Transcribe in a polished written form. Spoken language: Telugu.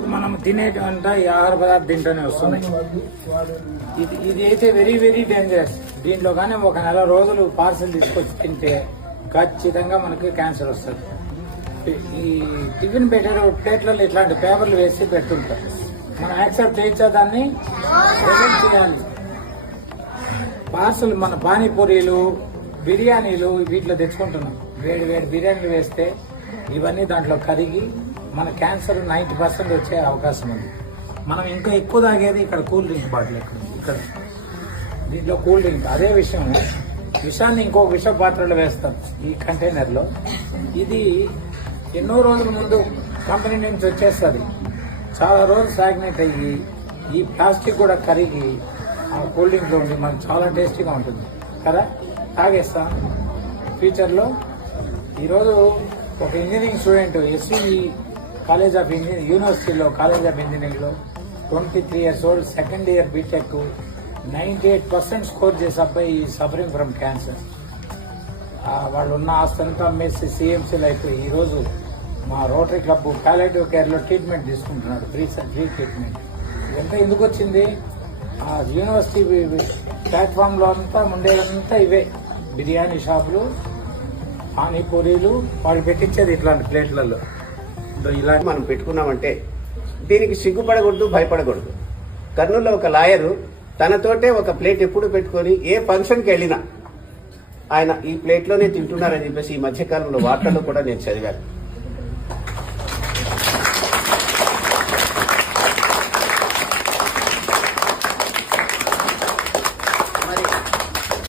ఇప్పుడు మనం తినేటంటే ఈ ఆహార పదార్థం తింటూనే వస్తున్నాయి. ఇది అయితే వెరీ వెరీ డేంజరస్. దీంట్లో కానీ ఒక నెల రోజులు పార్సల్ తీసుకొచ్చి తింటే ఖచ్చితంగా మనకి క్యాన్సర్ వస్తుంది. ఈ టిఫిన్ పెట్టే ప్లేట్లలో ఇట్లాంటి పేపర్లు వేసి పెట్టుంటారు. మనం యాక్సెప్ట్ చేయొచ్చా దాన్ని? చేయాలి. పార్సల్ మన పానీపూరీలు, బిర్యానీలు వీటిలో తెచ్చుకుంటున్నాం. వేడి వేడి బిర్యానీలు వేస్తే ఇవన్నీ దాంట్లో కరిగి మన క్యాన్సర్ 90% వచ్చే అవకాశం ఉంది. మనం ఇంకా ఎక్కువ తాగేది ఇక్కడ కూల్ డ్రింక్ బాటిల్ ఇక్కడ దీంట్లో కూల్ డ్రింక్. అదే విషాన్ని ఇంకొక విష పాత్రలో వేస్తాం ఈ కంటైనర్లో. ఇది ఎన్నో రోజుల ముందు కంపెనీ నుంచి వచ్చేస్తుంది. చాలా రోజులు స్టాగ్నేట్ అయ్యి ఈ ప్లాస్టిక్ కూడా కరిగి ఆ కూల్ డ్రింక్లో ఉండి మనకు చాలా టేస్టీగా ఉంటుంది కదా, తాగేస్తాం ఫ్యూచర్లో. ఈరోజు ఒక engineering student SV college of engineering యూనివర్సిటీలో కాలేజ్ ఆఫ్ ఇంజనీరింగ్లో 23 years old, second year BTech, 98% score చేసే అబ్బాయి సఫరింగ్ ఫ్రమ్ క్యాన్సర్. వాళ్ళు ఉన్న ఆస్తంతా అమ్మేసి సిఎంసీలు అయిపోయి ఈరోజు మా రోటరీ క్లబ్ పాలియేటివ్ కేర్లో ట్రీట్మెంట్ తీసుకుంటున్నాడు, ఫ్రీ ట్రీట్మెంట్. ఇదంతా ఎందుకు వచ్చింది? ఆ యూనివర్సిటీ ప్లాట్ఫామ్లో అంతా ఉండేదంతా ఇవే బిర్యానీ షాపులు, పానీపూరీలు, వాళ్ళు పెట్టించేది ఇట్లాంటి ప్లేట్లలో. ఇలా మనం పెట్టుకున్నామంటే దీనికి సిగ్గుపడకూడదు, భయపడకూడదు. కర్నూలులో ఒక లాయరు తనతోటే ఒక ప్లేట్ ఎప్పుడు పెట్టుకొని ఏ ఫంక్షన్కి వెళ్ళినా ఆయన ఈ ప్లేట్లోనే తింటున్నారని చెప్పేసి ఈ మధ్యకాలంలో వార్తల్లో కూడా నేను చదివాను.